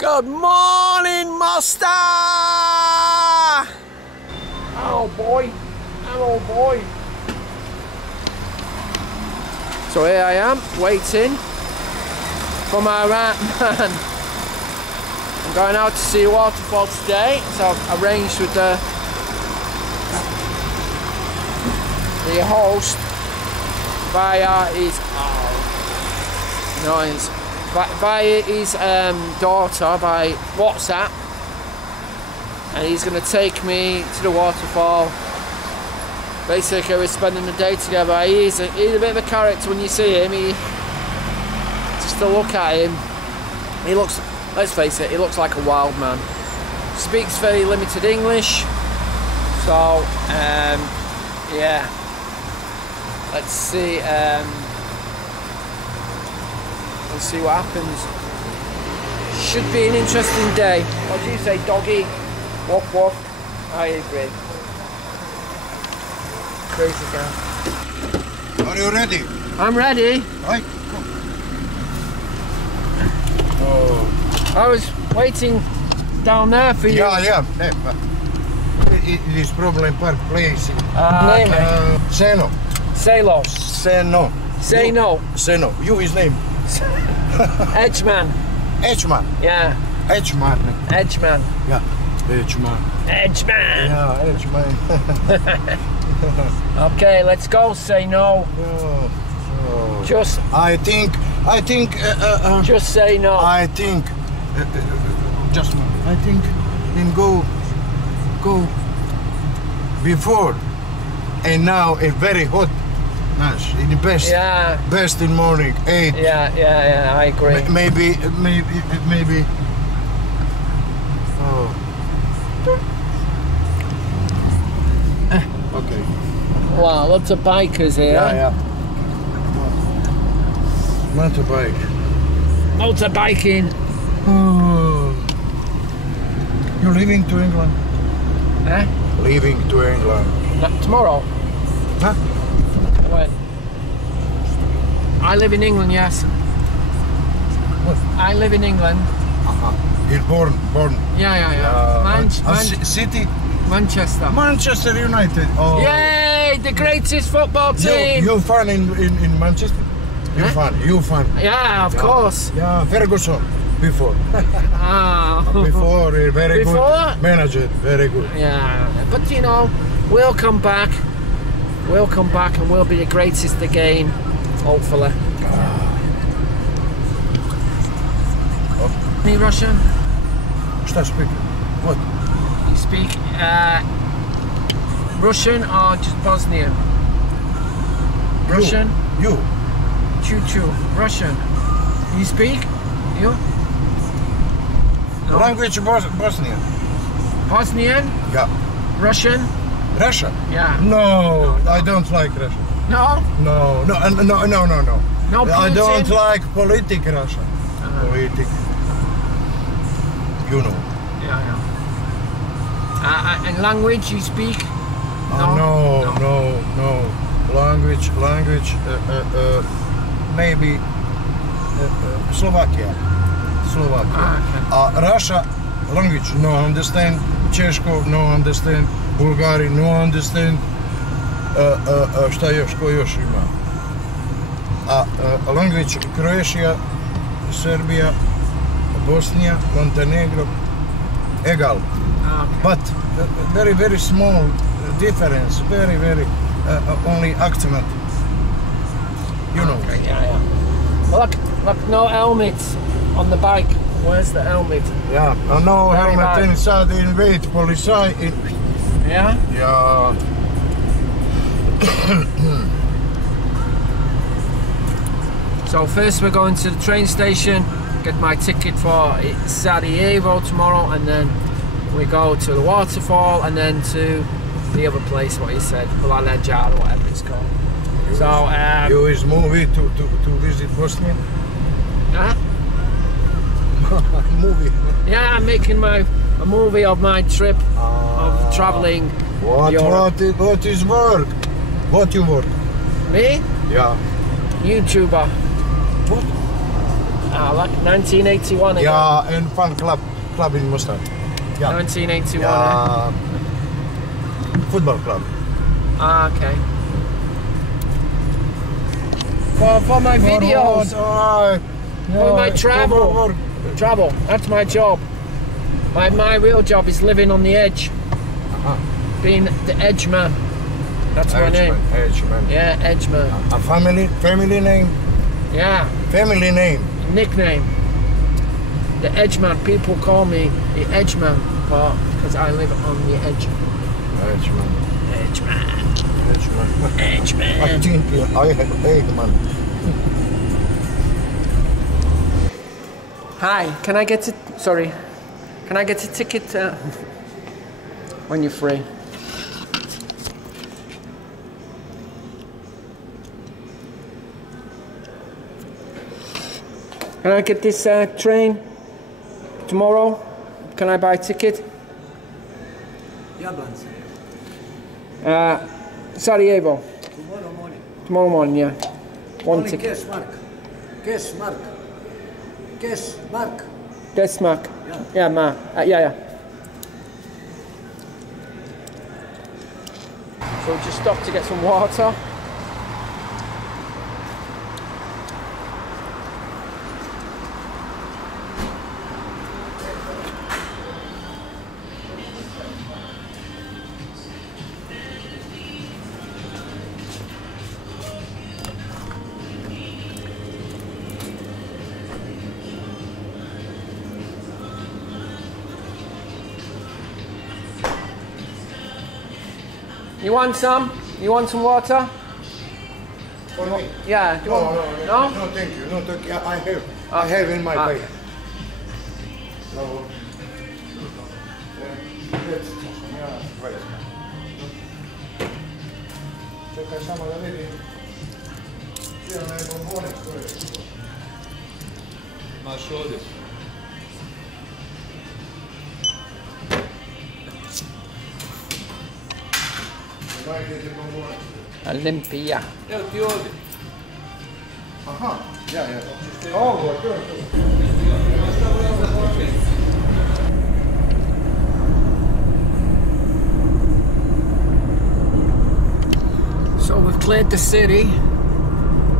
Good morning, Mostar! Hello, boy. Hello, boy. So here I am, waiting for my right man. I'm going out to see a waterfall today, so I've arranged with the host via his via his daughter by WhatsApp, and he's going to take me to the waterfall. Basically, we're spending the day together. He's a bit of a character when you see him. Just to look at him, he looks, let's face it, he looks like a wild man. Speaks very limited English, so yeah. Let's see. Let's see what happens. Should be an interesting day. What do you say, doggy? Woof woof. I agree. Crazy guy. Are you ready? I'm ready. Right. Oh. I was waiting down there for you. Yeah. It is problem park place. Name it. Seno. Salo. Seno. Say no. Seno. You his name? Edgeman. Edgeman. Yeah. Edgeman. Edgeman. Yeah. Edgeman. Edgeman. Yeah, Edgeman. Okay, let's go. Say no. Oh. Just. I think. Just say no. I think. Just. I think. Then go before, and now it's very hot. Nice. In the best. Yeah. Best in morning. 8. Yeah. I agree. Maybe. Oh. Okay. Wow, lots of bikers here. Yeah. Motorbike. Motorbiking. Oh. You're leaving to England? Eh? Leaving to England. Tomorrow. Huh? When? I live in England, yes. What? I live in England. You're born. Yeah. City? Manchester. Manchester United. Oh. Yay! The greatest football team. You fan in Manchester? You fan. Yeah, of course. Yeah, Ferguson. Before. Ah. Before, very Before? good manager. Very good. Yeah, but you know, we'll come back. We'll come back and we'll be the greatest again, hopefully. Any Russian? Что speak? What? You speak Russian or just Bosnian? Russian? You. Choo-choo. Russian. You speak? You? No. Language Bosnian. Bosnian? Yeah. Russian? Russia? Yeah. No, I don't like Russia. No? No. No Putin? I don't like politic Russia. Politic. You know. Yeah. And language you speak? No. Language. Maybe Slovakia. Okay. Russia language no understand. Češko no understand. Bulgari no understand. Šta još? Ko još ima? Language Croatia, Serbia, Bosnia, Montenegro, egal. Okay. But very small difference. Very only accent. You know. Okay, yeah. Look, no helmets on the bike. Where's the helmet? Yeah, no Very helmet bad. inside in wait, policy. Yeah? Yeah. So first we're going to the train station, get my ticket for Sarajevo tomorrow, and then we go to the waterfall, and then to the other place, what you said, Blaleja or whatever it's called. You is movie to visit Bosnia? Huh? Movie. Yeah, I'm making a movie of my trip of traveling. What is work? What you work? Me? Yeah. YouTuber. What? like 1981 again. Yeah, and fan club in Mostar. Yeah. 1981. Yeah. Football club. Ah, okay. For my videos, for my travel. Travel. That's my job. My real job is living on the edge. Being the edge man. That's my name. Edge man. Yeah, edge man. A family name? Yeah. Family name. Nickname. The edge man. People call me the edge man because I live on the edge. Edge man. Edge man. Edge man. Edge man. I think I hate man. Hi, can I get a ticket when you're free? Can I get this train tomorrow? Can I buy a ticket? Jablonce. Sarajevo. Tomorrow morning. Tomorrow morning, yeah. One Only ticket. cash mark. Cash mark. Cash mark. Desmark. Yeah. Yeah, ma. Yeah. So we just stopped to get some water. You want some? You want some water? For me? Yeah. Do you want? No, thank you. No, thank you. I have in my bag. No. Čekaj samo da vidim. Cijel me bombone stoje. Maš ovdje. Olympia. Evo ti ovdje. Aha, ja. Ovo, to. So we've cleared the city,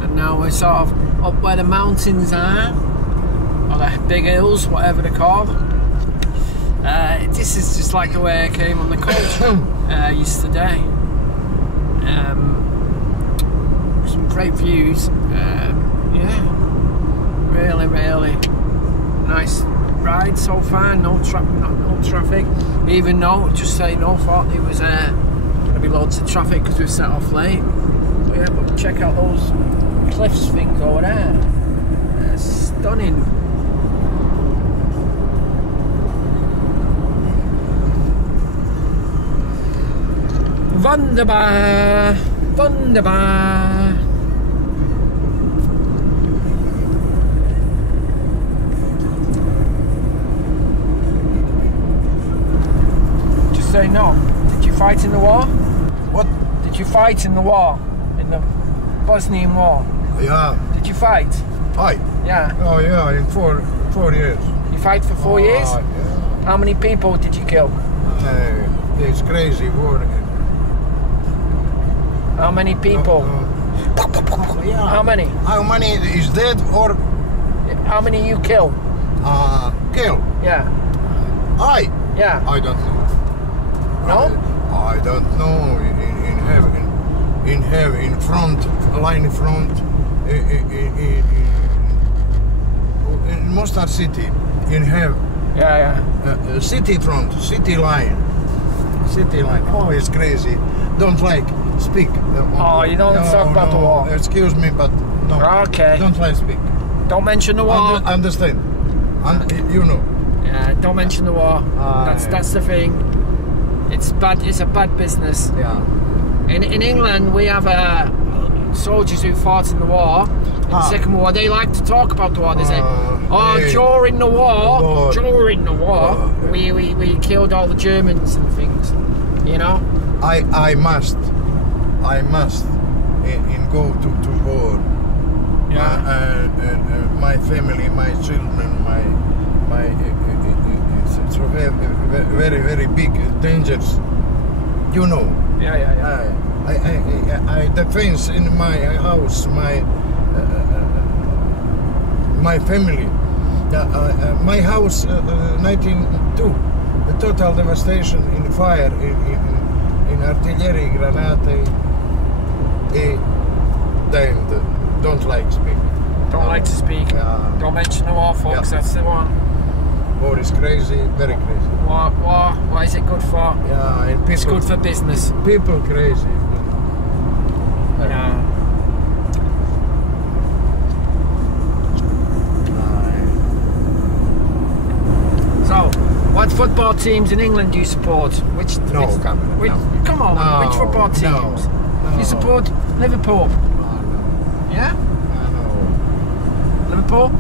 and now we're sort of up where the mountains are, or the big hills, whatever they're called. This is just like the way I came on the coach yesterday. Some great views. Yeah, really nice ride so far. No traffic. Even though, just so you know, thought it was going to be loads of traffic because we've set off late. But yeah, but check out those cliffs things over there. They're stunning. Wunderbar! Just say no. Did you fight in the war? What? Did you fight in the war? In the Bosnian war? Yeah. Did you fight? Hi. Yeah. Oh yeah, in 4 years. You fight for 4 years? Yeah. How many people did you kill? It's crazy war. How many people? Yeah. How many? How many is dead or How many you kill? kill? Yeah. Yeah. I don't know. No? I don't know. In heaven, in front, line in front, in Mostar city, in heaven. Yeah. City front, city line. Oh, it's crazy. Don't like speak. Oh, you don't talk about the war. Excuse me, but no. Okay. Don't like speak. Don't mention the war. Understand? You know. Yeah, don't mention the war. That's the thing. It's bad. It's a bad business. Yeah. In England, we have soldiers who fought in the war. In the Second War, they like to talk about the war. They say, hey. during the war, we killed all the Germans and things. You know. I must in go to war. My family, my children, my so very very big dangers. You know. Yeah. I defense in my house, my family. My house, 1902. The total devastation in fire, in artillery, granate, then don't like speak. Don't like to speak. Don't mention the war, folks. That's the one. War is crazy, very crazy. War. What is it good for? Yeah, and people. It's good for business. People crazy. Yeah. So, what football teams in England do you support? Come on, no, which football teams? No. You support Liverpool? Yeah? No. Liverpool?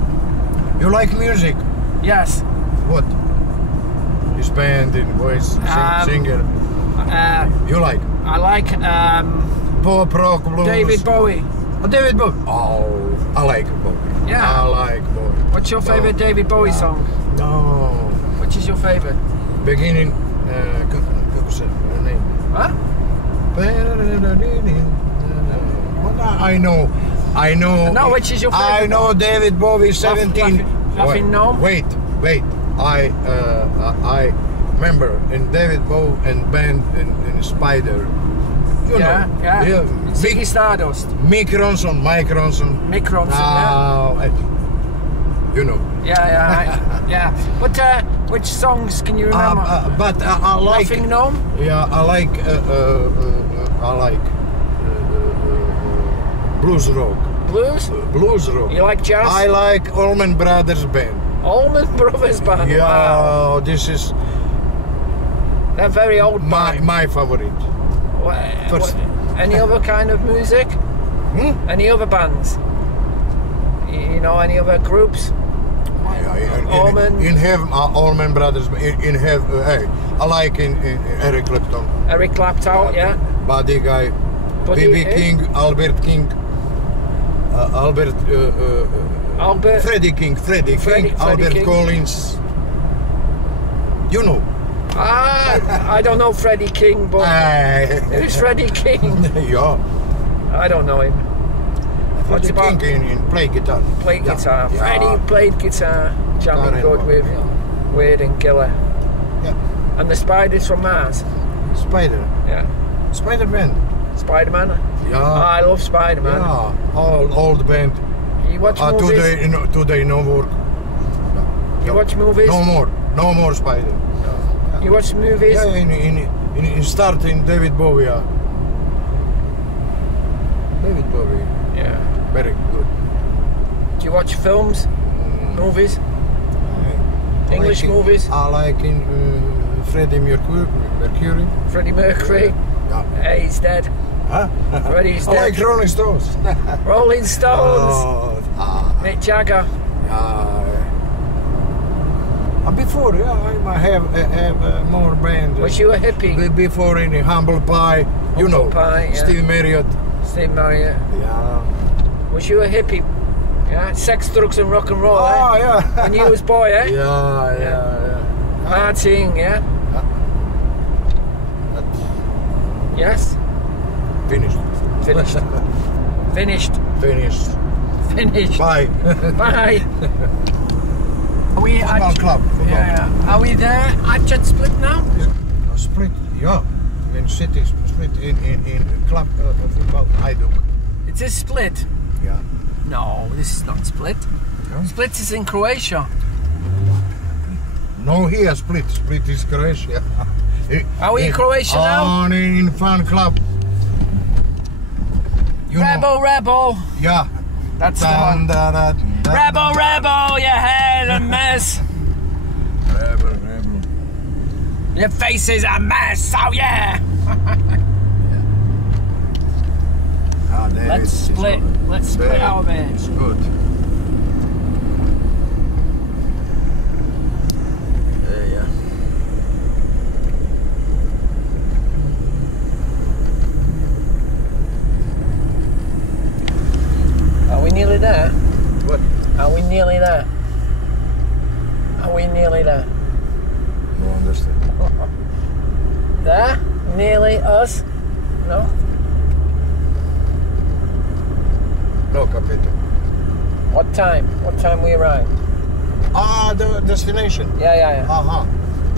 You like music? Yes. What? His band and voice, singer. You like? I like Pop, rock, blues. David Bowie. Oh, David Bowie. Oh, I like Bowie. Yeah. I like Bowie. What's your favourite David Bowie song? No. Which is your favourite? Beginning. Kako se name? Huh? I know. No, which is your favourite? I know David Bowie 17. Laughing Gnome? Wait. I remember in David Bowie and band in Spider. You know. Yeah. Ziggy Stardust. Mick Ronson. Mick Ronson, You know. Yeah. But which songs can you remember? But I like. Laughing Gnome? Yeah, I like blues rock. Blues rock. You like jazz? I like Allman Brothers Band. Allman Brothers Band. Yeah, wow. This is. They're very old. My favorite. First. Any other kind of music? Any other bands? You know, any other groups? Allman. In have Allman Brothers. In have I like in Eric Clapton. Eric Clapton, yeah. Buddy Guy. B.B. King, Albert King. Freddie King, Albert King. Collins. You know. I don't know Freddie King, but who's Freddie King? Yeah. I don't know him. Freddie King in play guitar. Guitar. Freddie played guitar, jamming good with Wade and Giller. Yeah. And the Spiders from Mars. Spider. Yeah. Spider-Man. Spider-Man. Yeah. I love Spider-Man. Yeah. All the band. You watch movies? Today no work. You watch movies? No more Spider. Yeah. You watch movies? Yeah, in start in David Bowie. Yeah. David Bowie. Yeah. Very good. Do you watch films? Movies? English movies? I like in Freddie Mercury. Freddie Mercury? Yeah. Hey, he's dead. Huh? Freddie's dead. I like Rolling Stones. Rolling Stones. Mick Jagger. Before, I have more band. Was you a hippie? Before in Humble Pie, you know. Pie, yeah. Steve Marriott. Yeah. Was you a hippie? Yeah. Sex, drugs, and rock and roll. Yeah. When you was boy, eh? Yeah. Partying, yeah. Yes. Finished. Bye. Bye. Are we Football club. Yeah. Are we there at Jet Split now? Split, yeah. In city, split in club football. Hajduk. It is Split. Yeah. No, this is not Split. Yeah. Split is in Croatia. No, here Split. Split is Croatia. Are we in Croatia now? In fan club. Rebel. Yeah. That's the one. Rebel, you had a mess. Rebel. Your face is a mess, oh yeah. Let's split out of here. It's good. Yeah. Are we nearly there? we nearly there? No understand. There? Nearly us? No? No, capito. What time? What time we arrive? Ah, the destination. Yeah. Aha.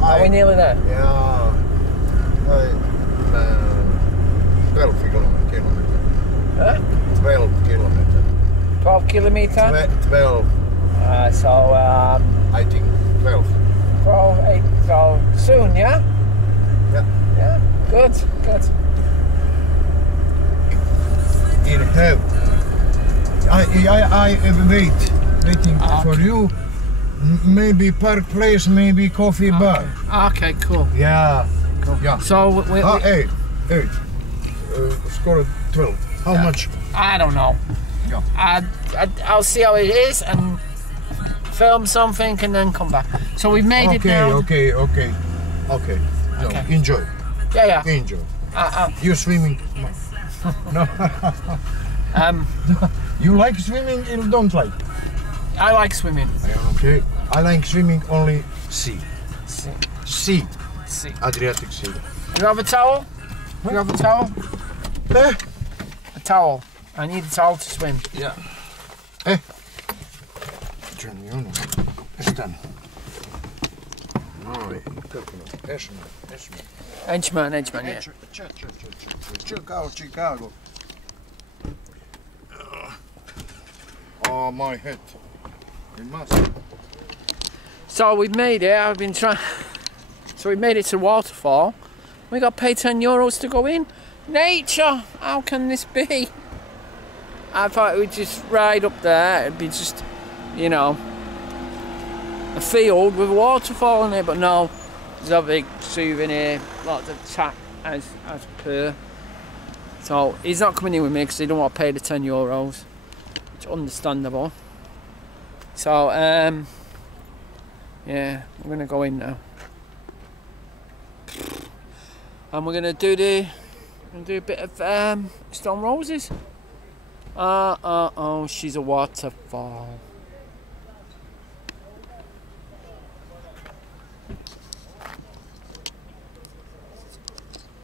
Are we nearly there? Yeah. 12 kilometer. Huh? 12 kilometer. 12 kilometre? 12. So, I think 12. 12, 8, so soon, yeah? Yeah. Yeah, good. In have. I waiting for you. Maybe park place, maybe coffee bar. Okay, cool. Yeah. Cool. Yeah. So, we, Hey. Score 12. How much? I don't know. Yeah. I'll see how it is and film something and then come back. So we've made it now. Okay. No, Okay. enjoy. Yeah. Enjoy. You swimming? No. You like swimming or don't like? I like swimming. Okay. I like swimming only sea. See. Adriatic Sea. You have a towel? You have a towel? Eh? A towel. I need a towel to swim. Yeah. Están. No, Edgeman, yeah. Chicago. Oh, my head. It must. So we've made it. I've been trying. So we made it to Waterfall. We got paid €10 to go in. Nature. How can this be? I thought we'd just ride up there. It'd be just, you know, a field with a waterfall in it. But no, there's a big souvenir, lots of tap as per. So he's not coming in with me because he don't want to pay the €10. It's understandable. So yeah, we're gonna go in now, and we're gonna do a bit of Stone Roses. Oh, she's a waterfall.